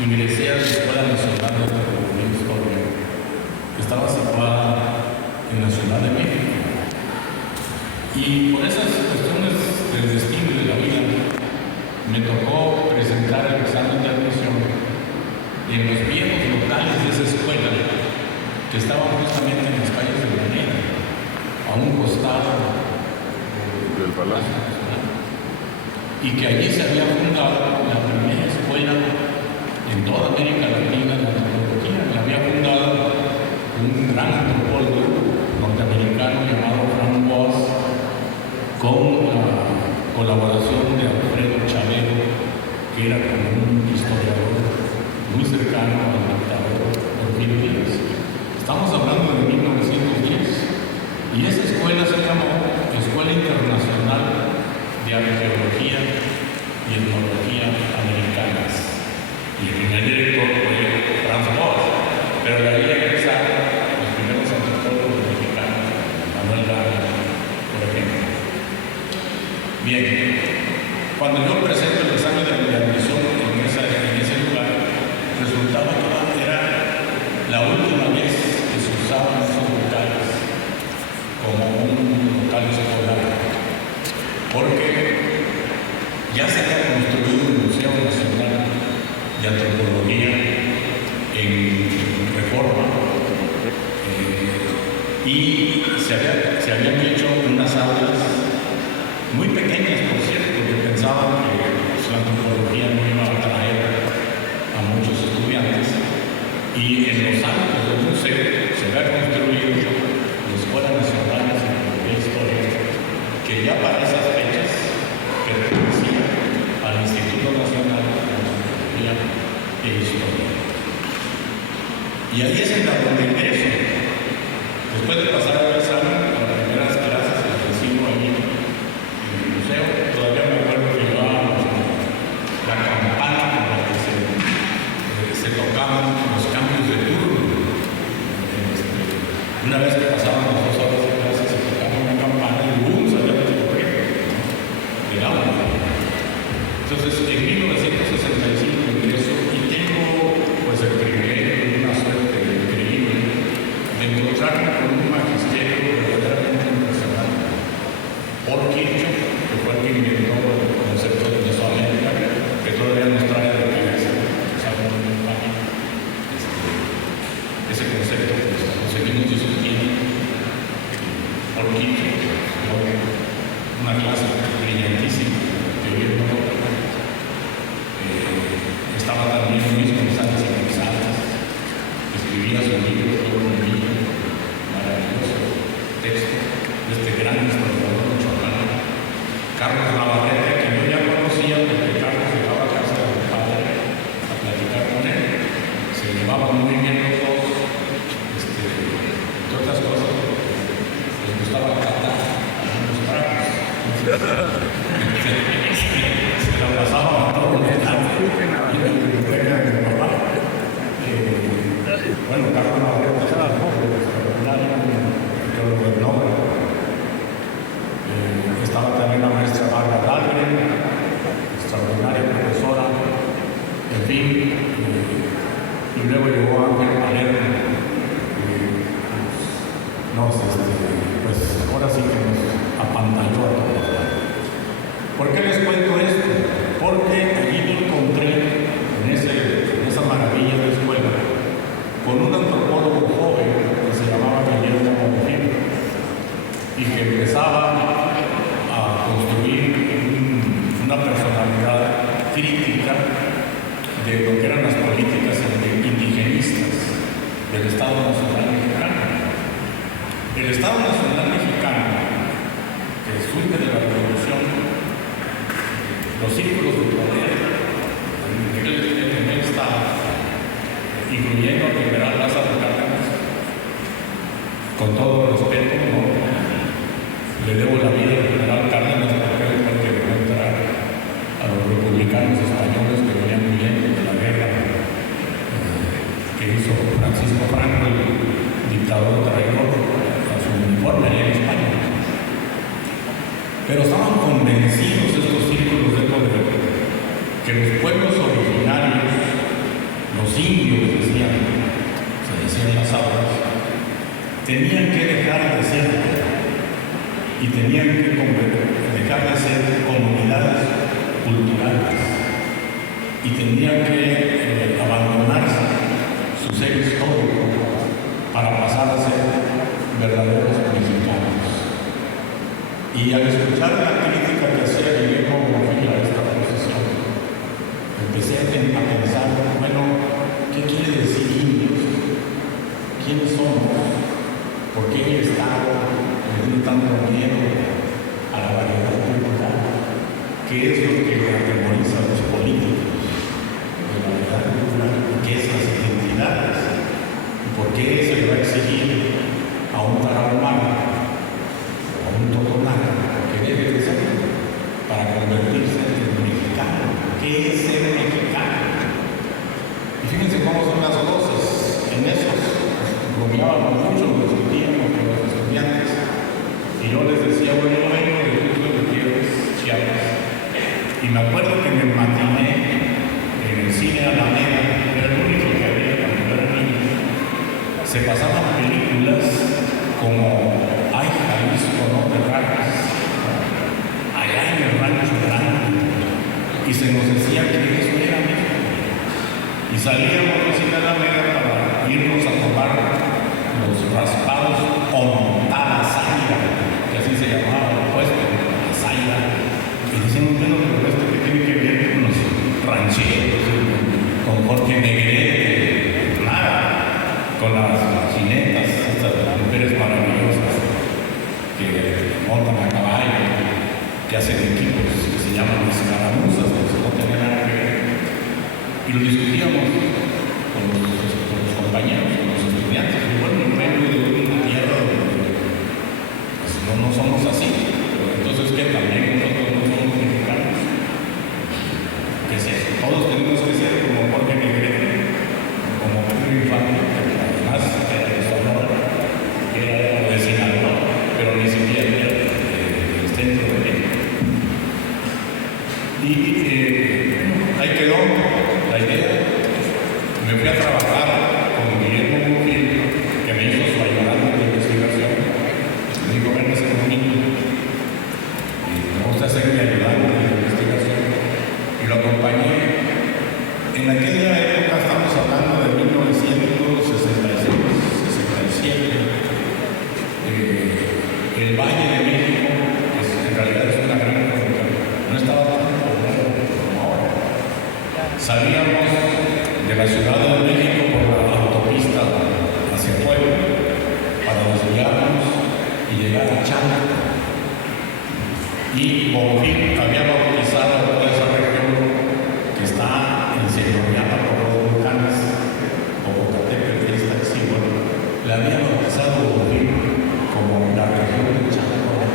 ingresé a la Escuela Nacional de Antropología e Historia, que estaba situada en la Ciudad de México. Y por esas cuestiones del destino y de la vida, me tocó presentar el examen de admisión en los viejos locales de esa escuela, que estaban justamente en las calles de Granada, a un costado del Palacio, y que allí se había fundado la primera escuela en toda América Latina de antropología. La había fundado un gran antropólogo norteamericano llamado Frank Boas, con la colaboración de Alfredo Chavero, que era como un historiador muy cercano al dictador Porfirio Díaz. Estamos hablando de 1910, y esa escuela se llamó Escuela Internacional de Arqueología y Etnología Americanas. Y el primer director fue Franz Boas, pero de ahí egresaron los primeros antropólogos mexicanos, Manuel Garza, por ejemplo. Bien, cuando yo presento el examen de admisión en ese lugar, resultaba que era la última vez que se usaban esos locales como un local escolar, porque ya se había construido el Museo Nacional de Antropología en Reforma, y se habían hecho unas aulas muy pequeñas, por cierto, porque pensaban que la antropología no iba a atraer a muchos estudiantes, y en los ámbitos del museo se había construido la Escuela Nacional de Antropología e Historia, que ya para esas fechas pertenecía al Instituto Nacional de Antropología e Historia. Y ahí es en donde ingreso. Después de pasar el examen, las primeras clases las recibo allí en el museo. Todavía me acuerdo que llevábamos la campana con la que se tocaban los cambios de turno. Una vez que pasaban las 2 horas de clase, se tocaba una campana y ¡boom! Salía el corriente del aula. Entonces, en 1965 ingreso y tengo pues el privilegio y una suerte increíble de encontrarme con un magisterio verdaderamente impresionante. Paul Kirchhoff, que fue el que inventó el concepto de Mesoamérica, que todavía nos trae de cabeza, ese concepto que seguimos discutiendo. Paul Kirchhoff, una clase brillantísima de teoría. Estaba también Luis González González, escribía su libro Todo un niño, maravilloso texto de este gran historiador michoacano, Carlos Navarrete, que yo ya conocía porque Carlos llegaba a casa de mi padre a platicar con él. Se llevaban muy bien los dos, entre otras cosas, les gustaba catar algunos tragos. Se la pasaban a todos los bueno, Carlos Navarrete estaba estaba también la maestra Bárbara Dahlgren, extraordinaria profesora, en fin, y luego llegó Ángel Palermo, pues ahora sí que nos apantalló a todos. ¿Por qué les cuento esto? Porque allí me encontré en esa maravilla de escuela con un antropólogo joven que se llamaba Guillermo Monfil y que empezaba a construir una personalidad crítica de lo que eran las políticas indigenistas del Estado Nacional Mexicano. El Estado Nacional Mexicano, que surge de la Revolución, los círculos de poder en el Estado, incluyendo al general Lázaro Cárdenas, con todo respeto, no le debo la vida al general Cárdenas porque él fue el que dejó entrar a los republicanos españoles que venían huyendo de la guerra que hizo Francisco Franco, el dictador traidor, a su uniforme allá en España. Pero estaban convencidos estos círculos de poder que los pueblos originarios tenían que dejar de ser y tenían que dejar de ser comunidades culturales y tenían que abandonarse su ser histórico para pasar a ser verdaderos mexicanos. Y al escuchar la crítica que hacía Guillermo Bonfil a esta posición, empecé a pensar, bueno, ¿qué quiere decir indios? ¿Quiénes somos? ¿Por qué el Estado le tiene tanto miedo a la variedad cultural? ¿Qué es lo que atemoriza a los políticos de la variedad cultural? ¿Qué es las identidades? ¿Y por qué se le va a exigir a un tarahumano o a un totonaco que debe de ser para convertirse en mexicano? ¿Qué es ser mexicano? Y fíjense cómo son las cosas. En esos bromeábamos mucho, lo discutíamos con los estudiantes, y yo les decía, bueno, yo vengo de Tuxtla Gutiérrez, Chiapas, y me acuerdo que me matiné en el cine Alameda, era el único que había cuando yo era niño. Se pasaban películas como Ay, Jalisco, no te rajas, allá en el rancho grande, y se nos decía que eso era México. Y salíamos del cine Alameda para irnos a tomar los raspados con Talasaira, que así se llamaba el puesto, Talasaira. Y decíamos, bueno, pero esto que tiene que ver con los rancheros, con Jorge Negrete, nada, con las jinetas, estas mujeres maravillosas que montan a caballo, que hacen equipos que se llaman escaramuzas, que no tienen nada que ver. Y lo discutíamos con los compañeros, con los estudiantes. Y bueno, yo vengo de una tierra donde pues, no somos así. Pero entonces, ¿qué? También nosotros no somos mexicanos. ¿Qué es eso? Todos tenemos que ser como Jorge Negrete, como Pedro Infante, que además era de Sonora, que era de Sinaloa, pero ni siquiera era del centro de México. Y ahí quedó la idea. Me fui a trabajar con Guillermo Bonfil, que me hizo su ayudante de investigación. Me dijo, ven a ser conmigo. Y me gusta ser mi ayudante de investigación. Y lo acompañé. En aquella época, estamos hablando de 1966-67, el Valle de México, que en realidad es una gran región, no estaba tan poblado como ahora. Salíamos de la Ciudad de México por la autopista hacia Puebla para desviarnos y llegar a Chalco. Y Bonfil había bautizado toda esa región que está enseñoreada por los volcanes, Popocatépetl y Iztaccíhuatl. Le había bautizado Bonfil como la región de Chalco.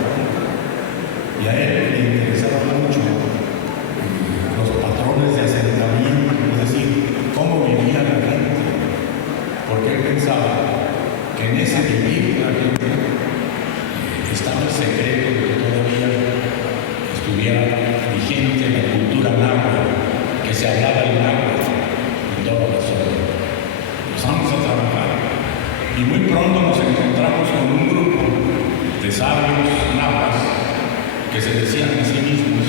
Y a él le interesaba mucho los patrones de asentamiento, es decir, cómo vivía la gente, porque él pensaba que en ese vivir la gente estaba el secreto de que todavía estuviera vigente la cultura náhuatl, que se hablaba el náhuatl en toda la zona. Empezamos a trabajar y muy pronto nos encontramos con un grupo de sabios náhuatl que se decían a sí mismos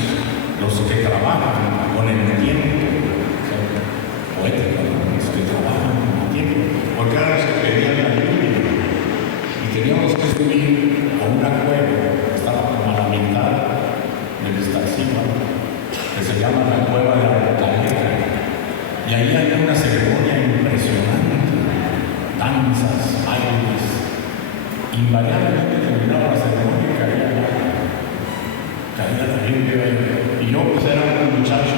los que trabajan con el tiempo, son poéticos, los que trabajan con el tiempo, porque eran los que pedían la lluvia y teníamos que subir a una cueva que estaba como a la mitad del Iztaccíhuatl, que se llama la cueva de la Caleta, y ahí hay una ceremonia impresionante, danzas, bailes, invariablemente terminaba la ceremonia y caía la lluvia, y yo pues era un muchacho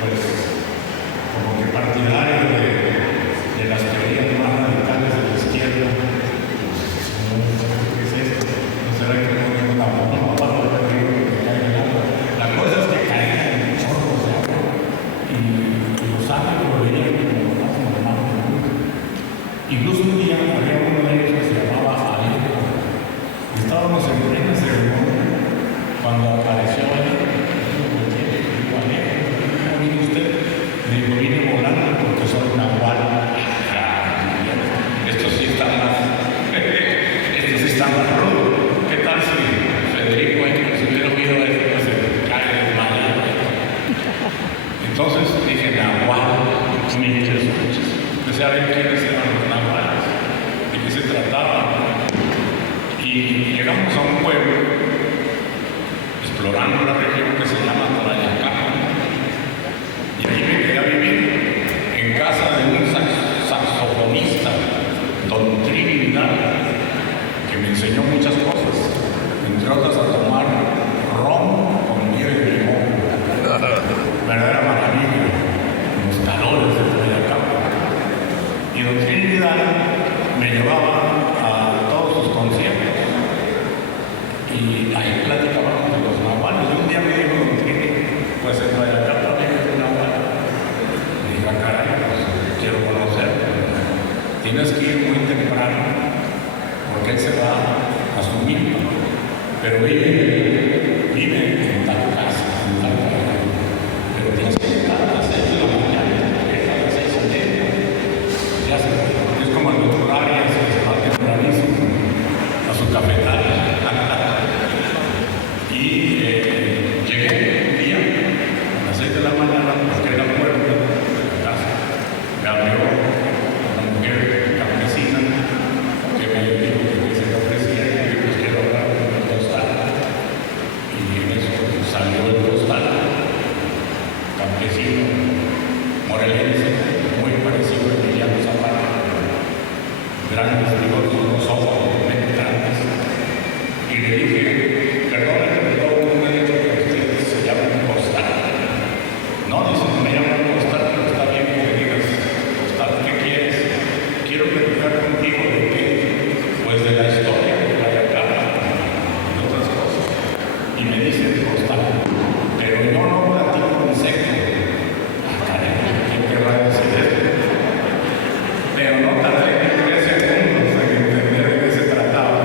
pues como que partidario de las teorías más radicales de la izquierda. ¿Qué es esto? No será que poniendo la mano abajo del río que cae el agua. La cosa es que caían chorros de agua y los árboles lo veían como lo más normal del mundo. Incluso un día había uno de ellos que se llamaba Alejo. Estábamos en plena ceremonia cuando apareció él. ¿Cómo vino usted? Me dijo, vine volando porque soy una guarda. Esto sí está más Entonces dije, nahual, empecé a ver quiénes eran los nahuales, de qué se trataba. Y llegamos a un pueblo, explorando una región que se llama Tlayacapan, y ahí me quedé a vivir en casa de un saxofonista, don Trinidad, que me enseñó muchas cosas, entre otras a tomar ron con nieve de limón. Verdadera maravilla, los calores de Tlayacapan. Y don Trinidad me llevaba a todos sus conciertos y ahí platicábamos de los nahuales. Y un día me dijo don Trinidad, pues en Tlayacapan hay un nahual. Y dije, caray, pues quiero conocerlo. Tienes que ir muy temprano porque él se va a su milpa, pero vive en tal casa, en tal lugar. Pero tienes que llegar a las 6 de la mañana, porque a las 6:30 ya se fue. Es como el doctor Arias que se va tempranísimo a su cafetaria. Y llegué un día a las 6 de la mañana, porque la puerta de la casa me abrió una mujer campesina que me dijo que se le ofrecía y que pues quiero hablar con el costal. Y en eso salió el costal, campesino, morelense, muy parecido a Emiliano Zapata, grandes bigotes, unos ojos muy grandes. Y le dije, perdóname, pero no me dicho que ustedes se llaman costal. No, dice, no me llaman costal, pero está bien que me digas, costal, ¿qué quieres? Quiero platicar contigo de qué, pues de la historia de Tlayacapan, de otras cosas. Y me dice costal, pero yo no platico en seco. Ah, caray, ¿quién querrá decir esto? Pero no tardé ni 3 segundos en entender de qué se trataba.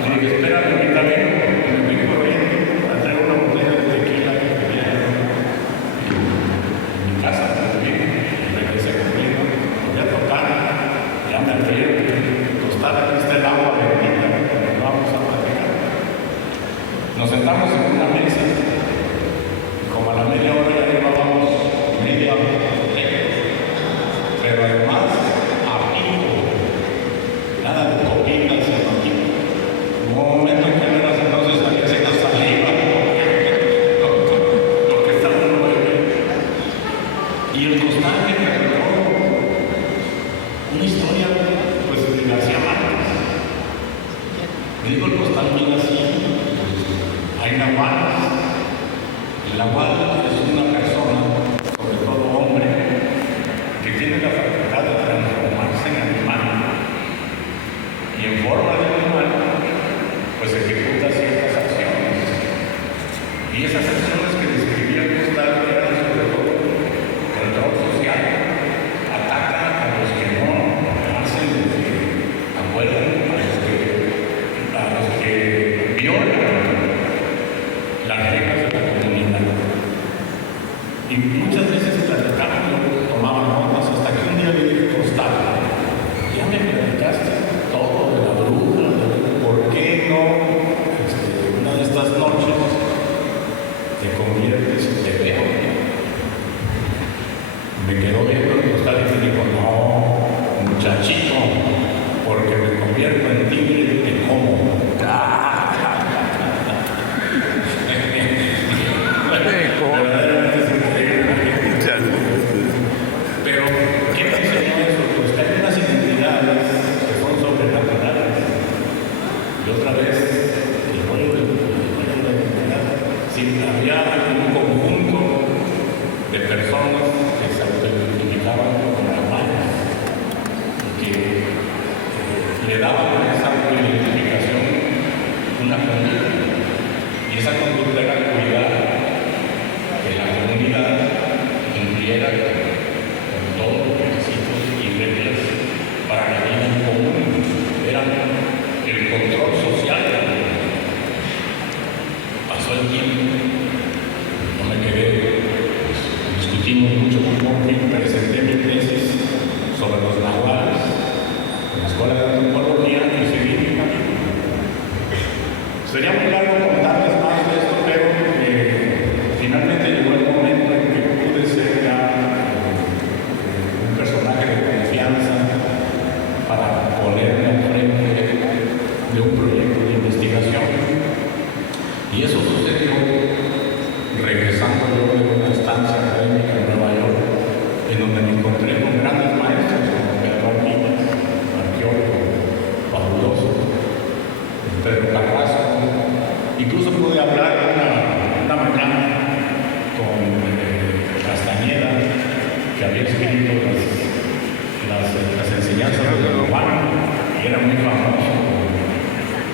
Y dije, espérame, ahorita vengo, me fui corriendo a traer una botella de tequila que tenía en mi casa también. Y regresé corriendo, voy a tocar, ya me abrieron, costal, aquí está el agua bendita, nos vamos a platicar. Nos sentamos en una mesa, y como a la media hora ya llevábamos media botella, pero además amigo, nada de copitas, sino amigo. Hubo un momento en que en las entonces había haciendo saliva, lo que estaba uno bebiendo. Y el costal me regaló una historia, pues, de García Márquez. Me dijo el costal, mira así, hay nahuales. El nahual es una persona, sobre todo hombre, que tiene la facultad de transformarse en animal. Y en forma de animal, pues ejecuta ciertas acciones. Y esas acciones que describía el costal eran sobre todo control social. Ataca a los que no hacen lo que acuerdan, a los que violan las reglas de la comunidad. Y muchas veces platicaban, tomaban notas, hasta que un día le dije, costal, ya me platicaste todo de la bruja, ¿por qué no una de estas noches te conviertes en tebeo? Me quedó viendo el costal y me dijo, no, muchachito, porque me convierto en tigre y te como. Verdaderamente es increíble. Pero, ¿qué me enseñó eso? Pues que hay unas identidades que son sobrenaturales. Y otra vez, el rollo de la identidad. Si había un conjunto de personas que se autoidentificaban como nahuales y que le daban a esa identificación una conducta. Y esa conducta era cuidar que la comunidad cumpliera con todos los requisitos y reglas para la vida en común. Era el control social de la comunidad. Pasó el tiempo, no me quedé, pues, discutimos mucho con Jorge, presenté mi tesis sobre los nahuales en la Escuela de Antropología y seguí mi camino. Sería muy largo contarles más de esto, pero había escrito las enseñanzas de Don Juan, y era muy famoso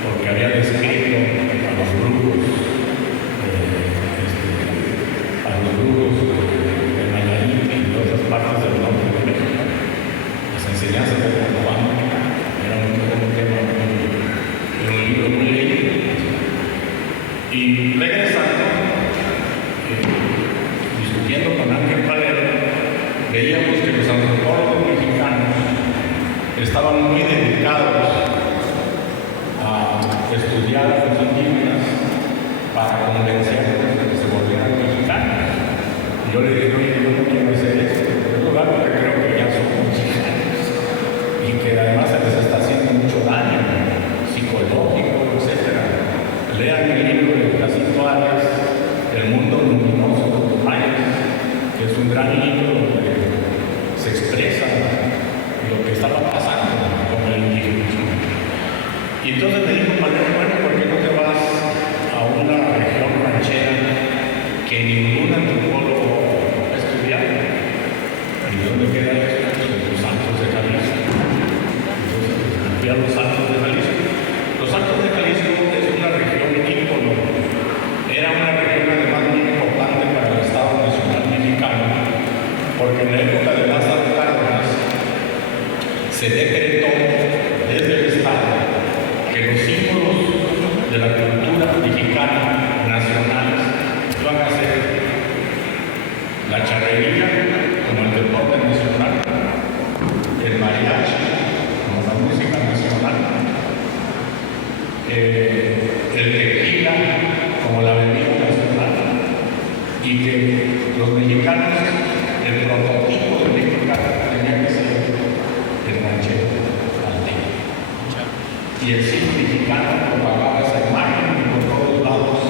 porque había descrito a los brujos de Nayarit y de otras partes del norte de México. Las enseñanzas de Don Juan eran un libro muy leído. Y regresando, discutiendo con Ángel Valero, veíamos que los antropólogos mexicanos estaban muy dedicados a estudiar a los indígenas para convencerlos de que se volvieran mexicanos. Y yo le digo, oye, yo no quiero hacer esto, en lugar porque creo que ya son mexicanos y que además se les está haciendo mucho daño psicológico, etc. Lean el libro de Jacinto Arias, El mundo luminoso de los mayas, que es un gran libro donde se expresa lo que estaba pasando con el indígenas. Y entonces me dijo Manuel, bueno, ¿por qué no te vas a una región ranchera que ningún antropólogo ha estudiado? ¿Y dónde queda esto? En los Altos de Jalisco. Entonces fui a los Altos de Jalisco. Los Altos de Jalisco es una región ícono. Era una región además muy importante para el Estado Nacional Mexicano, porque en la época de Lázaro Cárdenas se decretó desde el Estado que los símbolos de la cultura mexicana nacionales iban a ser la charrería como el deporte nacional, el mariachi como la música nacional, el tequila como la bebida nacional, y que los mexicanos, el prototipo de mexicano tenía que ser el ranchero alteño. Y el cine mexicano propagaba esa imagen por todos lados.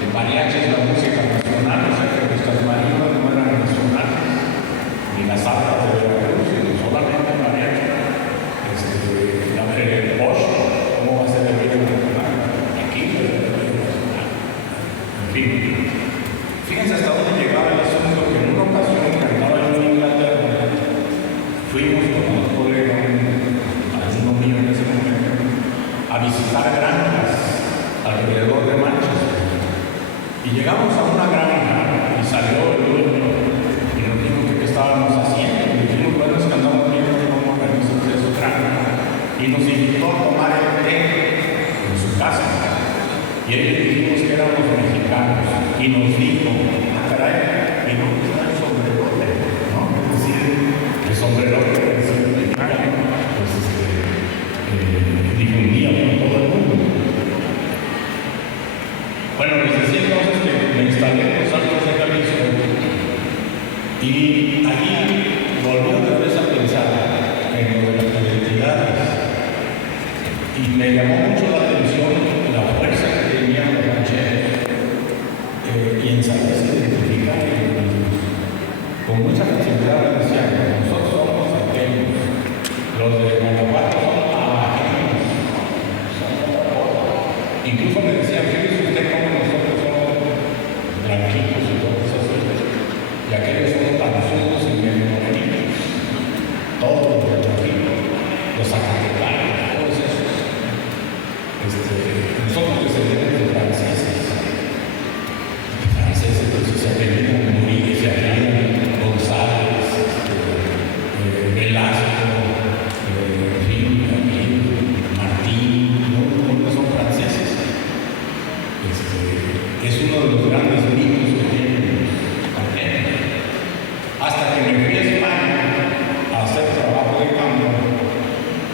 El mariachi es la música nacional, o sea que nuestras marinas no eran nacionales, ni las altas de Veracruz, sino solamente el mariachi. El Bosch, ¿cómo va a ser el video nacional? Aquí, en fin. Fíjense hasta dónde llegaba el asunto, que en una ocasión que estaba yo en Inglaterra, fuimos con un colega, alumno mío en ese momento, a visitar granjas alrededor de Manchester. Y llegamos a una granja y salió el dueño y nos dijo que qué estábamos haciendo. Y dijimos, bueno, es que andamos viendo cómo organizamos esa granja. Y nos invitó a tomar el té en su casa. Y ahí le dijimos que éramos mexicanos. Y nos dijo, caray, mi nombre está el sombrerote, ¿no? Es decir, el sombrerote que es el mexicano, pues difundía por todo el mundo. Bueno, les decía entonces que me instalé en los Altos de Jalisco y allí volví otra vez a pensar en lo de las identidades. Y me llamó mucho la atención la fuerza que tenían los rancheros y en saberse identificar con mucha facilidad. Decían, nosotros somos aquellos, los de Guanajuato son abajeños, son otra cosa. Incluso me decían, fíjese usted cómo nosotros somos blanquitos y todos esos, y aquellos son panzudos y medio morenitos, todos los blanquitos, los zacatecanos, todos esos. Nosotros descendemos de franceses pues, se apellidan Murillo, se apellidan González, Velasco, Martín, ¿no? Son franceses. Es uno de los grandes mitos que tienen los. Hasta que me fui a España a hacer trabajo de campo,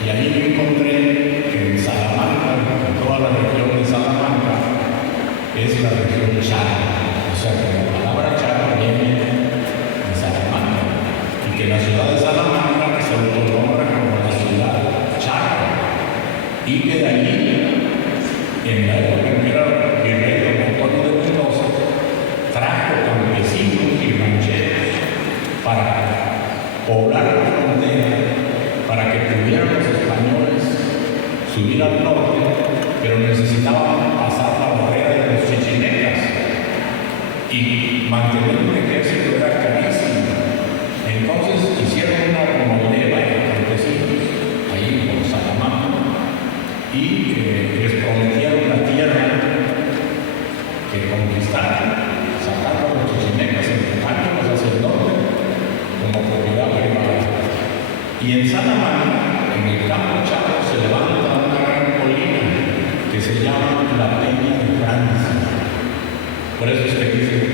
y allí me encontré que en Salamanca, toda la región de Salamanca, es la región charra. O sea que la palabra charra viene de Salamanca, y que la ciudad de Salamanca se autonombra como la ciudad charra, y que de allí, en la época en que era virrey don Antonio de Mendoza, trajo campesinos y rancheros para poblar la frontera, para que pudieran los españoles subir al norte, pero necesitaban pasar la barrera de los chichimecas, y mantener un ejército era carísimo. En Entonces hicieron una remodelera a campesinos ahí por Salamanca y les prometieron la tierra que conquistaron, sacando a los chichimecas, entregándolos hacia el norte como propiedad privada. Y en Salamanca, en el campo Chaco, se levanta una gran colina que se llama la Peña de Francia. Por eso es que dice